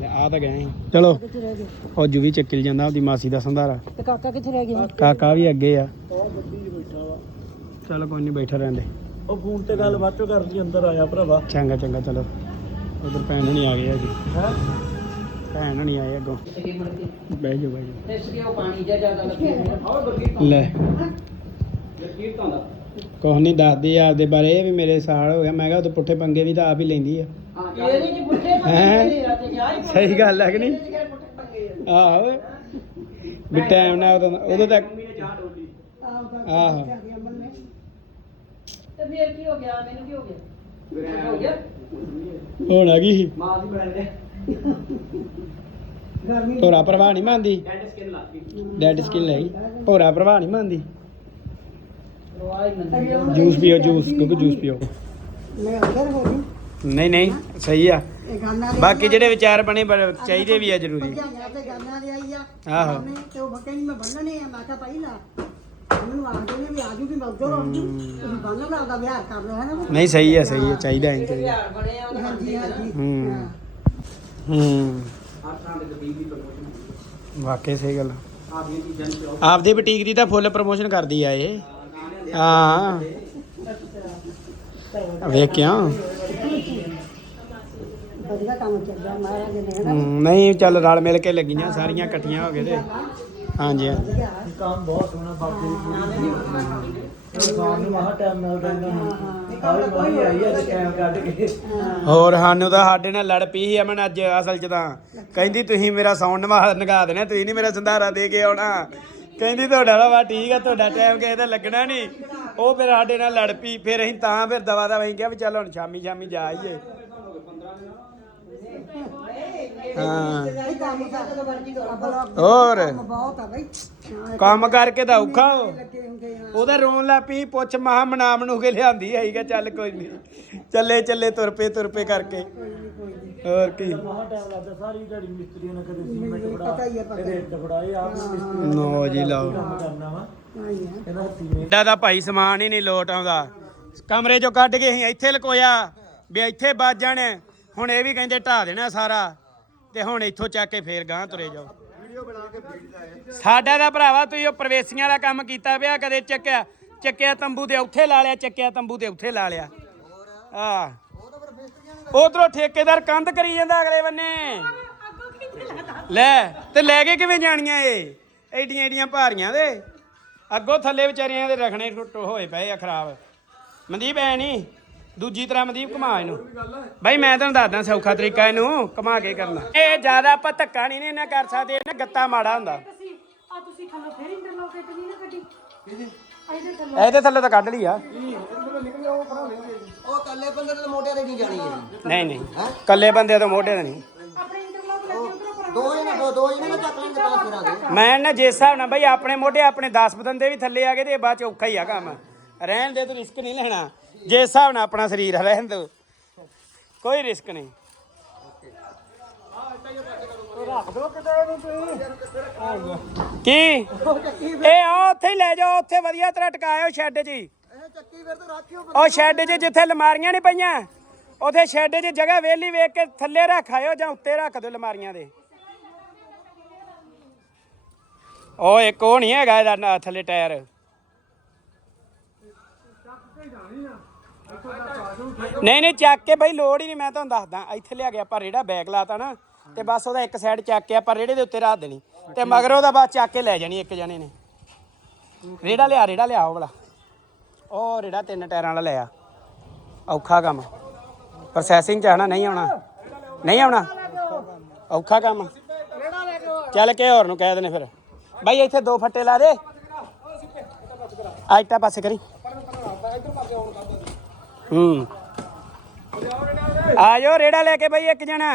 ਲੈ, ਆ ਤਾਂ ਗਏ ਸੀ। ਚਲੋ। ਉਹ ਜੁਵੀ ਚੱਕਿਲ ਜਾਂਦਾ ਆਪਦੀ ਮਾਸੀ ਦਾ ਸੰਧਾਰਾ। ਤੇ ਕਾਕਾ ਕਿੱਥੇ ਰਹਿ ਗਿਆ ਕਾਕਾ ਵੀ ਅੱਗੇ ਆ। ਚਲੋ ਕੋਈ ਨਹੀਂ ਬੈਠਾ ਰਹਿੰਦੇ। ਉਹ ਫੋਨ ਤੇ ਗੱਲ ਬਾਅਦ ਚੋਂ ਕਰਦੀ ਅੰਦਰ ਆਇਆ ਭਰਾਵਾ। ਚੰਗਾ ਚੰਗਾ ਚਲੋ। ਉਧਰ ਭੈਣ ਨਹੀਂ ਆ ਗਏ ਜੀ। ਭੈਣ ਨਹੀਂ ਆਏ ਅੱਗੋਂ। ਬਹਿ ਜਾਓ ਬਹਿ ਜਾਓ। ਇਸ ਲਈ ਉਹ ਪਾਣੀ ਜ਼ਿਆਦਾ ਲੱਗਿਆ ਲੈ। ਕੁਛ ਨਹੀਂ ਦੱਸਦੀ ਆ ਆਪਦੇ ਬਾਰੇ ਵੀ ਮੇਰੇ ਸਾਲ ਹੋ ਗਿਆ ਮੈਂ ਕਿਹਾ ਉਹ ਤਾਂ ਪੁੱਠੇ ਪੰਗੇ ਵੀ ਤਾਂ ਆਪ ਹੀ ਲੈਂਦੀ ਆ। ਆ ਜਾ ਸਹੀ ਗੱਲ ਹੈ ਕਿ ਨਹੀਂ? ਆ। ਆਹੋ। ਵੀ ਟਾਈਮ ਨਾਲ ਉਦੋਂ ਉਦੋਂ ਤੱਕ ਨੇ ਆਹੋ ਤੇ ਫੇਰ ਕੀ ਹੋ ਗਿਆ? ਮੈਨੂੰ ਕੀ ਹੋ ਗਿਆ? ਹੋ ਗਿਆ? ਹੁਣ ਆ ਗਈ ਸੀ। ਮਾਂ ਦੀ ਬਰੰਡੇ ਭੋਰਾ ਪ੍ਰਵਾਹ ਨਹੀਂ ਮੰਨਦੀ। ਡੈਡ ਸਕਿਨ ਲਾਤੀ ਡੈਡ ਸਕਿਨ ਭੋਰਾ ਪ੍ਰਵਾਹ ਨਹੀਂ ਮੰਨਦੀ। ਜੂਸ ਪੀਓ ਜੂਸ ਕਿਉਂਕਿ ਜੂਸ ਪੀਓ। ਮੈਂ ਅੰਦਰ ਹੋ ਗਈ ਨਹੀਂ ਨਹੀਂ ਸਹੀ ਆ। ਬਾਕੀ ਜਿਹੜੇ ਵਿਚਾਰ ਬਣੇ ਚਾਹੀਦੇ ਵੀ ਆ ਜ਼ਰੂਰੀ। ਆਹੋ। ਉਹਨੇ ਤੇ ਉਹ ਬੱਕੇ ਨਹੀਂ ਮੈਂ ਬੰਨਣੇ ਆ। ਮੈਂ ਕਿਹਾ ਭਾਈ ਲਾ। ਮੈਨੂੰ ਆਖਦੇ ਨੇ ਵੀ ਆਜੂ ਵੀ ਮੌਜੋ ਰਹੂ ਤੁਸੀਂ ਬੰਨ ਲਾ ਉਹਦਾ ਵਿਆਹ ਕਰ ਲਓ ਹੈ ਨਾ ਨਹੀਂ ਸਹੀ ਹੈ ਸਹੀ ਹੈ ਚਾਹੀਦਾ ਹੈ ਚਾਹੀਦਾ ਹਾਂਜੀ ਹਾਂਜੀ। ਹੂੰ। ਹੂੰ। ਵਾਕਈ ਸਹੀ ਗੱਲ ਆਪਦੀ ਬੁਟੀਕ ਦੀ ਤਾਂ ਫੁੱਲ ਪ੍ਰਮੋਸ਼ਨ ਕਰਦੀ ਆ ਇਹ। ਹਾਂ। ਵੇਖ ਕਿਉਂ ਵਧੀਆ ਕੰਮ ਚੱਲਦਾ ਮਹਾਰਾਜ ਨੇ ਹੈ ਨਾ ਹੂੰ, ਨਹੀਂ ਚੱਲ ਰਲ ਮਿਲ ਕੇ ਲੱਗੀਆਂ ਸਾਰੀਆਂ ਇਕੱਠੀਆਂ ਹੋ ਗਏ ਤੇ। ਹਾਂਜੀ ਹਾਂਜੀ। ਕੰਮ ਬਹੁਤ ਸੋਹਣਾ ਬਾਬੇ ਦੀ ਇਨਸਾਨ ਨੂੰ ਮਹਾ ਟਾਈਮ ਮਿਲਦਾ ਇਹਨਾਂ ਨੂੰ ਆਈ ਮਾਈ ਆਈ ਅੱਜ ਟਾਈਮ ਕੱਢ ਕੇ। ਹੋਰ ਸਾਨੂੰ ਤਾਂ ਸਾਡੇ ਨਾਲ ਲੜ ਪਈ ਸੀ ਅਮਨ ਅੱਜ ਅਸਲ 'ਚ ਤਾਂ। ਕਹਿੰਦੀ ਤੁਸੀਂ ਮੇਰਾ ਸਾਊਂਡ ਨਵਾ ਨਗਾ ਦੇਣਾ ਤੁਸੀਂ ਨਹੀਂ ਮੇਰਾ ਸੰਧਾਰਾ ਦੇ ਕੇ ਆਉਣਾ। ਕਹਿੰਦੀ ਤੁਹਾਡਾ ਵਾ ਠੀਕ ਆ ਤੁਹਾਡਾ ਟਾਈਮ ਕਿਸੇ ਦਾ ਲੱਗਣਾ ਨਹੀਂ ਉਹ ਫਿਰ ਸਾਡੇ ਨਾਲ ਲੜ ਪਈ ਫਿਰ ਅਸੀਂ ਤਾਂ ਫਿਰ ਦਵਾ ਦਾ ਕਿਹਾ ਵੀ ਚੱਲ ਹੁਣ ਸ਼ਾਮੀ ਸ਼ਾਮੀ ਜਾ ਆਈਏ। ਹਾਂ। ਇਹ ਕੰਮ ਤਾਂ ਮਰਜ਼ੀ ਕਰੋ ਹੋਰ। ਬਹੁਤ ਆ ਬਈ ਹਾਂ, ਕੰਮ ਕਰਕੇ ਤਾਂ ਔਖਾ ਹੋ। ਉਹਦਾ ਰੋਣ ਲੱਗ ਪਈ ਪੁੱਛ ਮਹਾ ਮਨਾਮ ਨੂੰ ਕੇ ਲਿਆਂਦੀ ਹੈਗਾ ਚੱਲ ਕੋਈ ਨਹੀਂ। ਚੱਲੇ ਚੱਲੇ ਤੁਰ ਪਏ ਤੁਰ ਪਏ ਕਰਕੇ। ਹੋਰ ਕੀ। ਮਹਾ ਟਾਈਮ ਲੱਗਦਾ ਸਾਰੀ ਦਿਹਾੜੀ ਮਿਸਤਰੀਆਂ ਨੇ ਕਦੇ ਸੀਮੈਂਟ ਪਤਾ ਫੜਾ ਹੀ ਆ ਪਤਾ ਕਦੇ ਇੱਟ ਫੜਾਏ ਆਪ ਨੂੰ ਮਿਸਤਰੀ ਨੋ ਜੀ ਲਓ। ਏਡਾ ਦਾ ਭਾਈ ਸਮਾਨ ਹੀ ਨਹੀਂ ਲੋਟ ਆਉਂਦਾ। ਕਮਰੇ ਚੋਂ ਕੱਢ ਕੇ ਅਸੀਂ ਇੱਥੇ ਲਕੋਇਆ ਵੀ ਇੱਥੇ ਜਾਣੇ। ਹੁਣ ਇਹ ਵੀ ਕਹਿੰਦੇ ਢਾ ਦੇਣਾ ਸਾਰਾ ਤੇ ਹੁਣ ਇੱਥੋਂ ਚੱਕ ਕੇ ਫੇਰ ਗਾਂ ਤੁਰੇ ਜਾਓ। ਸਾਡਾ ਦਾ ਭਰਾਵਾ ਤੁਸੀਂ ਉਹ ਪ੍ਰਵੇਸੀਆਂ ਵਾਲਾ ਕੰਮ ਕੀਤਾ ਪਿਆ ਕਦੇ ਚੱਕਿਆ ਚੱਕਿਆ ਤੰਬੂ ਤੇ ਉੱਥੇ ਲਾ ਲਿਆ ਚੱਕਿਆ ਤੰਬੂ ਤੇ ਉੱਥੇ ਲਾ ਲਿਆ। ਆ ਉਧਰੋਂ ਠੇਕੇਦਾਰ ਕੰਧ ਕਰੀ ਜਾਂਦਾ ਅਗਲੇ ਬੰਨੇ। ਲੈ ਤੇ ਲੈ ਕੇ ਕਿਵੇਂ ਜਾਣੀਆਂ ਇਹ? ਐਡੀਆਂ ਐਡੀਆਂ ਭਾਰੀਆਂ ਦੇ। ਅੱਗੋਂ ਥੱਲੇ ਵਿਚਾਰਿਆਂ ਦੇ ਰਖਣੇ ਟੁੱਟ ਹੋਏ ਪਏ ਆ ਖਰਾਬ। ਮਨਦੀਪ ਐ ਨਹੀਂ ਦੂਜੀ ਤਰ੍ਹਾਂ ਮਨਦੀਪ ਘੁਮਾ ਇਹਨੂੰ। ਬਾਈ ਮੈਂ ਤੁਹਾਨੂੰ ਦੱਸਦਾ ਸੌਖਾ ਤਰੀਕਾ ਇਹਨੂੰ ਘੁਮਾ ਕੇ ਕਰਨਾ। ਇਹ ਜ਼ਿਆਦਾ ਆਪਾਂ ਧੱਕਾ ਨਹੀਂ ਇਹਨਾਂ ਕਰ ਸਕਦੇ ਇਹਨਾਂ ਗੱਤਾ ਮਾੜਾ ਹੁੰਦਾ। ਆ ਤੁਸੀਂ ਥੱਲੋਂ ਫੇਰ ਇੰਟਰਲੋਕ ਤੇ ਨਹੀਂ ਨਾ ਕੱਢੀ ਇਹਦੇ ਥੱਲੋਂ ਇਹਦੇ ਥੱਲੇ ਤਾਂ ਕੱਢ ਲਈ ਆ। ਉਹ ਕੱਲੇ ਬੰਦੇ ਦੇ ਮੋਢੇ ਤੇ ਨਹੀਂ ਜਾਣੀ ਹੈ? ਨਹੀਂ ਨਹੀਂ। ਕੱਲੇ ਬੰਦੇ ਤੋਂ ਮੋਢੇ ਤੇ ਨਹੀਂ। ਆਪਣੇ ਇੰਟਰਲੋਕ ਲੱਗੇ ਉਧਰੋਂ ਪਰ ਦੋ ਦੋ ਦੋ ਜਣੇ ਨਾ ਚੱਕ ਆ ਗਏ। ਮੈਂ ਨਾ ਜਿਸ ਹਿਸਾਬ ਨਾਲ ਬਈ ਆਪਣੇ ਮੋਢੇ ਆਪਣੇ 10 ਬੰਦੇ ਵੀ ਥੱਲੇ ਆ ਗਏ ਤੇ ਇਹ ਬਾਅਦ ਚ ਔਖਾ ਹੀ ਆ ਕੰਮ। ਰਹਿਣ ਦੇ ਤੂੰ ਰਿਸਕ ਨਹੀਂ ਲੈਣਾ। ਜਿਸ ਹਿਸਾਬ ਨਾਲ ਆਪਣਾ ਸਰੀਰ ਰਹਿਣ ਦੋ। ਕੋਈ ਰਿਸਕ ਨਹੀਂ। ਕੀ? ਇਹ ਆ, ਉੱਥੇ ਹੀ ਲੈ ਜਾਓ, ਉੱਥੇ ਵਧੀਆ ਤਰ੍ਹਾਂ ਟਿਕਾਇਓ ਸ਼ੈੱਡ 'ਚ ਹੀ ਉਹ ਸ਼ੈੱਡ 'ਚ ਜਿੱਥੇ ਲਮਾਰੀਆਂ ਨਹੀਂ ਪਈਆਂ, ਉਥੇ ਸ਼ੈੱਡ 'ਚ ਜਗ੍ਹਾ ਵਿਹਲੀ ਵੇਖ ਕੇ ਥੱਲੇ ਰੱਖ ਆਇਓ ਜਾਂ ਉੱਤੇ ਰੱਖ ਦਿਓ ਲਮਾਰੀਆਂ ਦੇ। ਉਹ ਇੱਕ ਉਹ ਨਹੀਂ ਹੈਗਾ ਇਹਦਾ ਥੱਲੇ ਟਾਇਰ। ਨਹੀਂ ਨਹੀਂ, ਚੱਕ ਕੇ ਬਈ, ਲੋੜ ਹੀ ਨਹੀਂ, ਮੈਂ ਤੁਹਾਨੂੰ ਦੱਸਦਾ। ਇੱਥੇ ਲਿਆ ਗਿਆ ਆਪਾਂ ਰੇੜਾ ਬੈਗ ਲਾਤਾ ਨਾ, ਤੇ ਬਸ ਉਹਦਾ ਇੱਕ ਸਾਈਡ ਚੱਕ ਕੇ ਆਪਾਂ ਰੇੜੇ ਦੇ ਉੱਤੇ ਰੱਖ ਦੇਣੀ। ਤੇ ਮਗਰ ਉਹਦਾ ਬਸ ਚੱਕ ਕੇ ਲੈ ਜਾਣੀ ਇੱਕ ਜਣੇ ਨੇ। ਰੇੜਾ ਲਿਆ ਰੇੜਾ ਲਿਆ, ਉਹ ਵਾਲਾ। ਉਹ ਰੇੜਾ ਤਿੰਨ ਟਾਇਰਾਂ ਵਾਲਾ ਲਿਆ। ਔਖਾ ਕੰਮ। ਪ੍ਰੋਸੈਸਿੰਗ ਚ ਆਣਾ ਨਹੀਂ ਆਉਣਾ। ਨਹੀਂ ਆਉਣਾ। ਔਖਾ ਕੰਮ। ਚੱਲ ਕੇ ਹੋਰ ਨੂੰ ਕਹਿ ਦੇਣੇ ਫਿਰ। ਬਾਈ, ਇੱਥੇ ਦੋ ਫੱਟੇ ਲਾ ਦੇ। ਆਇਟਾ ਪਾਸੇ ਕਰੀ। ਹੂੰ। ਆ ਜਾਓ ਰੇੜਾ ਲੈ ਕੇ ਬਈ ਇੱਕ ਜਣਾ।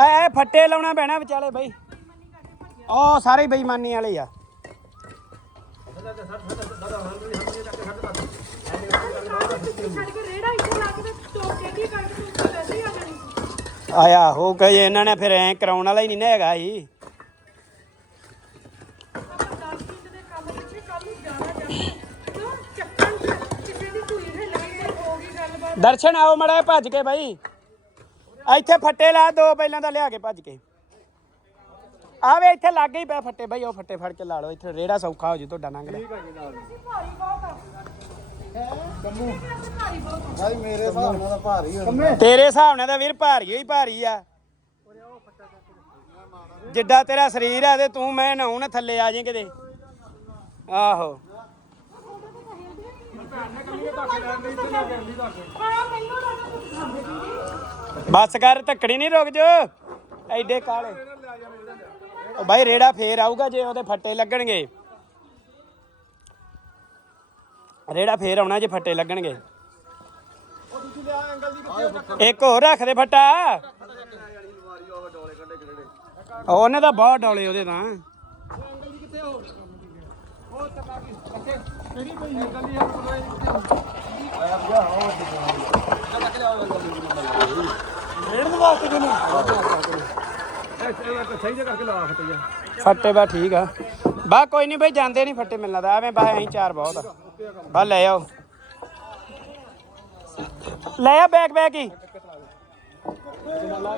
ਐ ਫੱਟੇ ਲਾਉਣਾ ਪੈਣਾ ਵਿਚਾਲੇ ਬਈ। ਉਹ ਸਾਰੇ ਬੇਈਮਾਨੀ ਵਾਲੇ ਆ। ਆਇਆ, ਹੋ ਗਏ ਇਹਨਾਂ ਨੇ ਫਿਰ ਐ ਕਰਾਉਣ ਵਾਲਾ ਹੀ ਨਹੀਂ ਨਾ ਹੈਗਾ ਹੀ ਦਰਸ਼ਨ ਆਓ ਮੜਾ ਭੱਜ ਕੇ ਬਾਈ। ਇੱਥੇ ਫੱਟੇ ਲਾ ਦੋ ਪਹਿਲਾਂ ਤਾਂ ਲਿਆ ਕੇ ਭੱਜ ਕੇ। ਆਵੇ ਇੱਥੇ ਲੱਗ ਹੀ ਪਿਆ ਫੱਟੇ ਬਾਈ ਉਹ ਫੱਟੇ ਫੜ ਕੇ ਲਾ ਲਓ ਇੱਥੇ ਰੇੜਾ ਸੌਖਾ ਹੋ ਜੂ ਤੁਹਾਡਾ ਲੰਘਦਾ। ਭਾਈ ਮੇਰੇ ਹਿਸਾਬ ਨਾਲ ਤਾਂ ਭਾਰੀ ਹੋ ਤੇਰੇ ਹਿਸਾਬ ਨਾਲ ਤਾਂ ਵੀਰ ਭਾਰੀ ਹੀ ਭਾਰੀ ਆ। ਜਿੱਡਾ ਤੇਰਾ ਸਰੀਰ ਆ ਤੇ ਤੂੰ ਮੈਂ ਨਹਾਉ ਨਾ ਥੱਲੇ ਆ ਜਾਏ ਕਿਤੇ। ਆਹੋ। ਬਸ ਕਰ, ਧੱਕੜੀ ਨਹੀਂ ਰੁਕ ਜੋ। ਐਡੇ ਕਾਲੇ। ਉਹ ਬਾਈ, ਰੇੜਾ ਫੇਰ ਆਊਗਾ ਜੇ ਉਹਦੇ ਫੱਟੇ ਲੱਗਣਗੇ। ਰੇੜਾ ਫੇਰ ਆਉਣਾ ਜੇ ਫੱਟੇ ਲੱਗਣਗੇ। ਇੱਕ ਹੋਰ ਰੱਖ ਦੇ ਫੱਟਾ। ਉਹਨੇ ਤਾਂ ਬਹੁਤ ਡੌਲੇ ਉਹਦੇ ਤਾਂ। ਫੱਟੇ ਬਾ ਠੀਕ ਆ। ਬਾ ਕੋਈ ਨਹੀਂ ਬਈ, ਜਾਂਦੇ ਨਹੀਂ ਫੱਟੇ ਮਿਲਣਾ ਦਾ। ਐਵੇਂ ਬਾ, ਐਂ ਚਾਰ ਬਹੁਤ ਆ। ਬਾ ਲੈ ਆਓ। ਲੈ ਆ ਬੈਗ ਬੈਗ ਹੀ। ਬਾ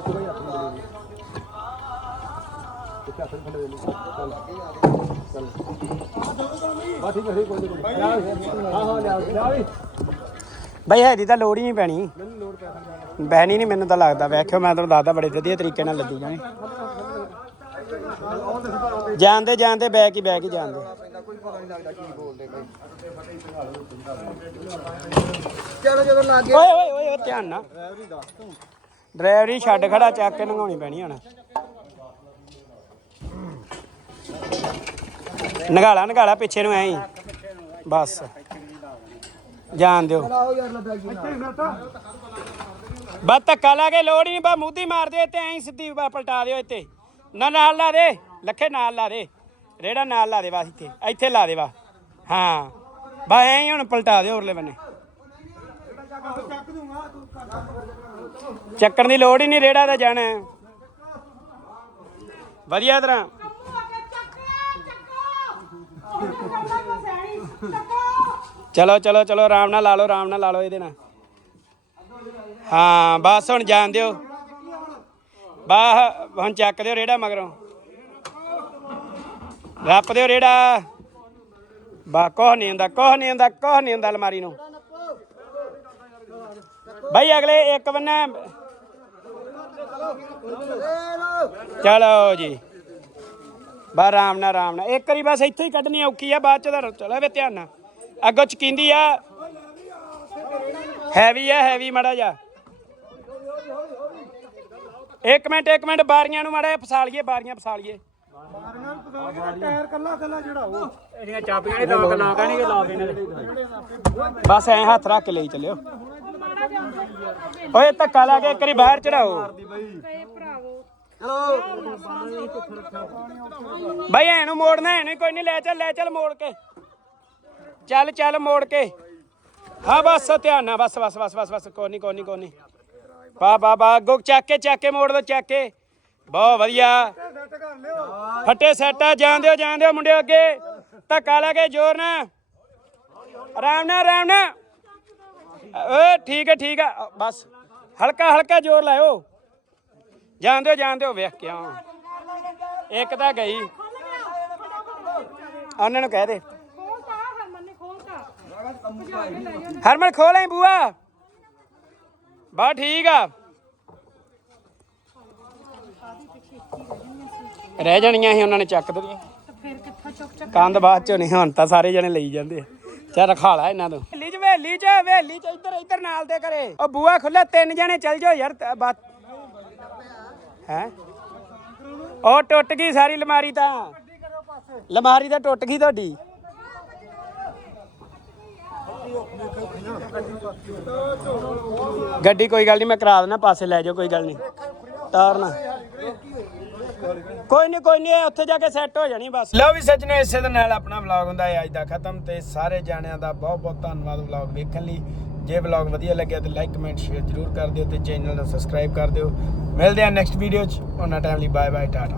ਠੀਕ ਹੈ ਕੋਈ ਬਈ ਹੈਦੀ ਤਾਂ ਲੋੜ ਹੀ ਨਹੀਂ ਪੈਣੀ। ਬੈਣੀ ਨਹੀਂ ਮੈਨੂੰ ਤਾਂ ਲੱਗਦਾ ਵੇਖਿਓ ਮੈਂ ਤੁਹਾਨੂੰ ਦੱਸਦਾ ਬੜੇ ਵਧੀਆ ਤਰੀਕੇ ਨਾਲ ਲੱਗੀ ਜਾਣੀ ਜਾਂਦੇ ਜਾਂਦੇ ਬੈਕ ਹੀ ਬੈਕ ਹੀ ਜਾਂਦੇ। ਚਲੋ ਜਦੋਂ ਲੱਗ ਗਿਆ। ਓਏ ਓਏ ਓਏ ਓਏ, ਧਿਆਨ ਨਾਲ। ਡਰਾਈਵਰੀ ਛੱਡ ਖੜਾ ਚੱਕ ਕੇ ਲੰਘਾਉਣੀ ਪੈਣੀ ਹੁਣ। ਨਗਾਲਾ ਨਗਾਲਾ ਪਿੱਛੇ ਨੂੰ ਐਂ ਹੀ। ਬਸ। ਜਾਣ ਦਿਓ। ਆਓ ਬਸ ਧੱਕਾ ਲਾ ਕੇ ਲੋੜ ਹੀ ਨਹੀਂ ਬਾ ਮੂਧੀ ਮਾਰ ਦਿਓ ਤੇ ਐਂ ਸਿੱਧੀ ਪਲਟਾ ਦਿਓ ਇੱਥੇ। ਨਾ ਨਾਲ ਲਾ ਦੇ, ਲੱਖੇ ਨਾਲ ਲਾ ਦੇ। ਰੇੜਾ ਨਾਲ ਲਾ ਦੇ ਬਸ ਇੱਥੇ ਇੱਥੇ ਲਾ ਦੇ ਵਾ ਹਾਂ। ਬਾ ਐਂ ਹੀ ਹੁਣ ਪਲਟਾ ਦਿਓ ਉਰਲੇ ਬੰਨੇ। ਚੱਕਣ ਦੀ ਲੋੜ ਹੀ ਨਹੀਂ ਰੇੜਾ ਦਾ ਜਾਣਾ। ਵਧੀਆ ਤਰ੍ਹਾਂ ਕੰਮੂ ਆ ਕੇ ਚੱਕਿਆ ਚੱਕੋ ਉਹ ਕਰਦਾ ਕੋ ਸੈਣੀ ਚੱਕੋ ਚਲੋ ਚਲੋ ਚਲੋ, ਆਰਾਮ ਨਾਲ ਲਾ ਲਓ, ਆਰਾਮ ਨਾਲ ਲਾ ਲਓ ਇਹਦੇ ਨਾਲ। ਹਾਂ, ਬਸ ਹੁਣ ਜਾਣ ਦਿਓ। ਬਾਹ ਹੁਣ ਚੱਕ ਦਿਓ ਰੇੜਾ ਮਗਰੋਂ। ਰੱਪ ਦਿਓ ਰੇੜਾ। ਬਾ ਕੋਹ ਨਹੀਂ ਹੁੰਦਾ ਕੋਹ ਨਹੀਂ ਹੁੰਦਾ ਕੋਹ ਨਹੀਂ ਹੁੰਦਾ ਅਲਮਾਰੀ ਨੂੰ। ਭਾਈ ਅਗਲੇ ਇੱਕ ਬੰਨੇ ਚਲੋ ਜੀ। ਬਾ ਆਰਾਮ ਨਾਲ ਆਰਾਮ ਨਾਲ। ਇੱਕ ਵਾਰੀ ਬਸ ਇੱਥੋਂ ਹੀ ਕੱਢਣੀ ਔਖੀ ਆ ਬਾਅਦ ਚ ਤਾਂ ਚਲੋ ਵੇ ਧਿਆਨ ਨਾਲ। ਅੱਗੋਂ ਚਕਿੰਦੀ ਆ। ਹੈਵੀ ਆ ਹੈਵੀ ਮੜਾ ਜਾ ਇੱਕ ਮਿੰਟ ਇੱਕ ਮਿੰਟ ਬਾਰੀਆਂ ਨੂੰ ਮੜਾ ਫਸਾ ਲਈਏ ਬਾਰੀਆਂ ਫਸਾ ਲਈਏ। ਟਾਇਰ ਕੱਲਾ ਕੱਲਾ ਜਿਹੜਾ ਉਹ ਇਹਦੀਆਂ ਚਾਬੀਆਂ ਨੇ ਲੋਕ ਲਾ ਕਹਿਣਗੇ ਲਾ ਦੇਣੇ ਬਸ ਐ ਹੱਥ ਰੱਖ ਕੇ ਲਈ ਚੱਲਿਓ। ਓਏ ਧੱਕਾ ਲਾ ਕੇ ਇੱਕ ਵਾਰੀ ਬਾਹਰ ਚੜਾਓ। ਕਹੇ ਭਰਾਵੋ। ਬਾਈ ਐ ਮੋੜਨਾ ਐ ਕੋਈ ਨਹੀਂ ਲੈ ਚੱਲ ਲੈ ਚੱਲ ਮੋੜ ਕੇ। ਚੱਲ ਚੱਲ ਮੋੜ ਕੇ। ਹਾਂ, ਬਸ, ਧਿਆਨ ਨਾਲ, ਬਸ ਬਸ ਬਸ ਬਸ ਬਸ, ਕੋਈ ਨਹੀਂ ਕੋਈ ਨਹੀਂ ਕੋਈ ਨਹੀਂ ਬਾ ਬਾ ਬਾ, ਅੱਗੋਂ ਚੱਕ ਕੇ ਚੱਕ ਕੇ ਮੋੜ ਦੋ, ਚੱਕ ਕੇ। ਬਹੁਤ ਵਧੀਆ। ਫੱਟੇ ਸੈੱਟਾ ਜਾਣ ਦਿਓ ਜਾਣ ਦਿਓ ਮੁੰਡੇ ਅੱਗੇ। ਧੱਕਾ ਲਾ ਕੇ ਜ਼ੋਰ ਨਾਲ। ਆਰਾਮ ਨਾਲ ਆਰਾਮ ਨਾਲ। ਓਏ, ਠੀਕ ਹੈ ਠੀਕ ਹੈ। ਬਸ ਹਲਕਾ ਹਲਕਾ ਜ਼ੋਰ ਲਾਇਓ। ਜਾਣ ਦਿਓ ਜਾਣ ਦਿਓ ਵੇਖ ਕਿਉਂ ਇੱਕ ਤਾਂ ਗਈ। ਉਹਨਾਂ ਨੂੰ ਕਹਿ ਦੇ। ਹਰਮਨ ਨੇ ਕੇ ਖੋਲ ਬੂਆ ਬਾ ਠੀਕ ਆ। ਰਹਿ ਜਾਣੀਆਂ ਸੀ ਉਹਨਾਂ ਨੇ ਚੱਕ ਦਿੱਤੀਆਂ। ਕੰਧ ਬਾਅਦ ਚੋਂ ਨਹੀਂ ਹੁਣ ਤਾਂ ਸਾਰੇ ਜਣੇ ਲਈ ਜਾਂਦੇ ਆ। ਚੱਲ ਰਖਾ ਲਾ ਇਹਨਾਂ ਤੋਂ ਹਵੇਲੀ ਚ ਹਵੇਲੀ ਚ ਹਵੇਲੀ ਚ ਇੱਧਰ ਇੱਧਰ ਨਾਲ ਦੇ ਕਰੇ ਉਹ ਬੂਆ ਖੁੱਲਾ ਤਿੰਨ ਜਣੇ ਚੱਲ ਜਾਓ ਯਾਰ ਬਸ। ਹੈ? ਉਹ ਟੁੱਟ ਗਈ ਸਾਰੀ ਲਮਾਰੀ ਤਾਂ। ਲਮਾਰੀ ਤਾਂ ਟੁੱਟ ਗਈ ਤੁਹਾਡੀ। ਗੱਡੀ ਕੋਈ ਗੱਲ ਨਹੀਂ, ਮੈਂ ਕਰਾ ਦੇਣਾ ਪਾਸੇ ਲੈ ਜਾਓ, ਕੋਈ ਗੱਲ ਨਹੀਂ। ਤਾਰਨਾ। ਕੋਈ ਨਹੀਂ ਕੋਈ ਨਹੀਂ ਉੱਥੇ ਜਾ ਕੇ ਸੈੱਟ ਹੋ ਜਾਣੀ ਬਸ। ਲਓ ਵੀ ਸੱਜਣੋ, ਇਸੇ ਦੇ ਨਾਲ ਆਪਣਾ ਵਲੌਗ ਹੁੰਦਾ ਹੈ। ਅੱਜ ਦਾ ਖਤਮ ਤੇ ਸਾਰੇ ਜਾਣਿਆਂ ਦਾ ਬਹੁਤ ਬਹੁਤ ਧੰਨਵਾਦ ਵਲੌਗ ਵੇਖਣ ਲਈ। ਜੇ ਵਲੌਗ ਵਧੀਆ ਲੱਗਿਆ ਤਾਂ ਲਾਈਕ ਕਮੈਂਟ ਸ਼ੇਅਰ ਜ਼ਰੂਰ ਕਰ ਦਿਓ ਤੇ ਚੈਨਲ ਨੂੰ ਸਬਸਕ੍ਰਾਈਬ ਕਰ ਦਿਓ। ਮਿਲਦੇ ਹਾਂ ਨੈਕਸਟ ਵੀਡੀਓ 'ਚ। ਉਹਨਾਂ ਟਾਈਮ ਲਈ ਬਾਏ ਬਾਏ ਟਾਟਾ